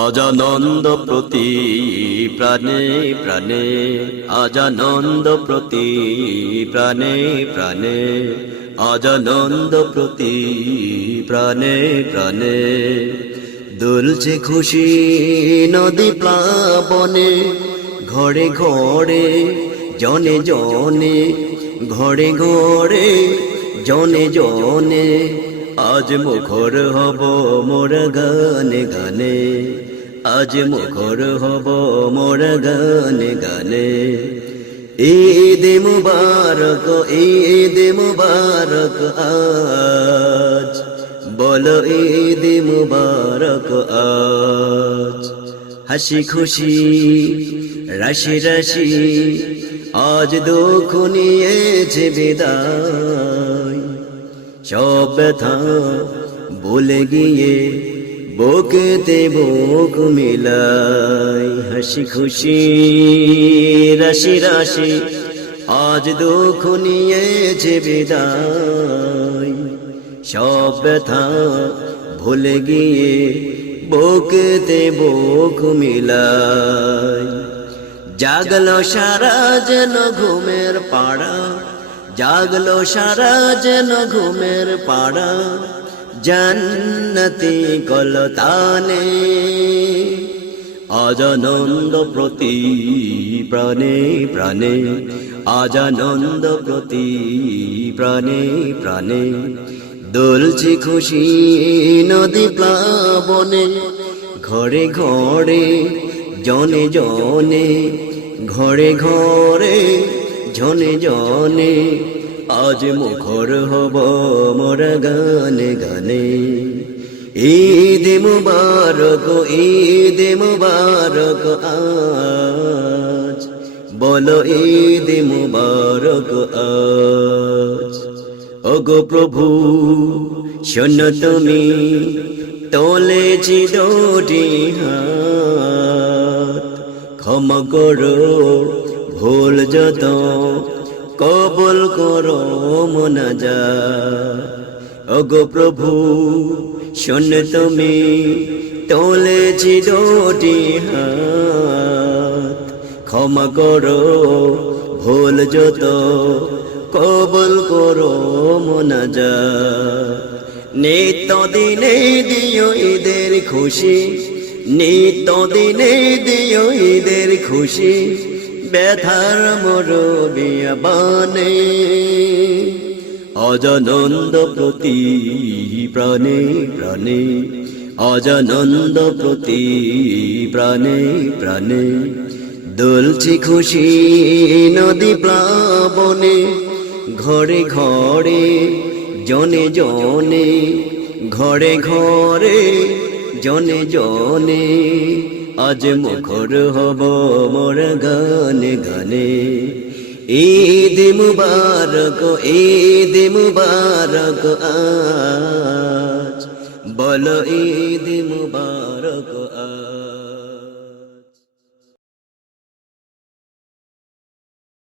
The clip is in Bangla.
আজানন্দ প্রতি প্রাণে প্রাণে, আজানন্দ প্রতি প্রাণে প্রাণে, আজানন্দ প্রতি প্রাণে প্রাণে। দুলছে খুশি নদী প্লাবনে, ঘরে ঘরে জনে জনে, ঘরে ঘরে জনে জনে, আজ মুখর হব মোর গানে গানে, আজ মুখর হব মোর গানে গানে। ঈদ মুবারক, ঈদ মুবারক আজ, বলো ঈদ মুবারক আজ। হাসি খুশি রাশি রাশি আজ দুঃখ নিয়েছে বিদায়, সব ব্যথা ভুলে গিয়ে বুকেতে বুক মিলাই। হাসি খুশি রাশি রাশি আজ দুঃখ নিয়েছে বিদায়, সব ব্যথা ভুলে গিয়ে বুকেতে বুক মিলাই। জাগলো সারা যেন ঘুমের পাড়া, জাগলো সারা যেন ঘুমের পাড়া, জান্নতি কলতানে। আজানন্দ প্রতি প্রাণে প্রাণে, আজানন্দ প্রতি প্রাণে প্রাণে। দুলছে খুশি নদী প্লাবনে, ঘরে ঘরে জনে জনে, ঘরে ঘরে জনে জনে, আজ মুখর হব মোর গানে গানে। ঈদ মুবারক, ঈদ মুবারক আজ, বলো ঈদ মুবারক আজ। ওগো প্রভু শোনো তুমি, তোলেছি দুটি হাত, ক্ষমা করো ভুল যত, কবুল করো মোনাজাত। ওগো প্রভু শোনো তুমি, তোলেছি দুটি হাত, ক্ষমা করো ভুল যত, কবুল করো মোনাজাত। নিত্য দিনে দিও ঈদের খুশি, নিত্য দিনে দিও ঈদের খুশি, ব্যথার মোর বিয়াবানে। আজানন্দ প্রতি প্রাণে প্রাণে, আজানন্দ প্রতি প্রাণে প্রাণে। দুলছে খুশি নদী প্লাবনে, ঘরে ঘরে জনে জনে, ঘরে ঘরে জনে জনে, আজ মুখর হব মোর গানে গানে। ঈদ মুবারক, ঈদ মুবারক আজ, বলো ঈদ মুবারক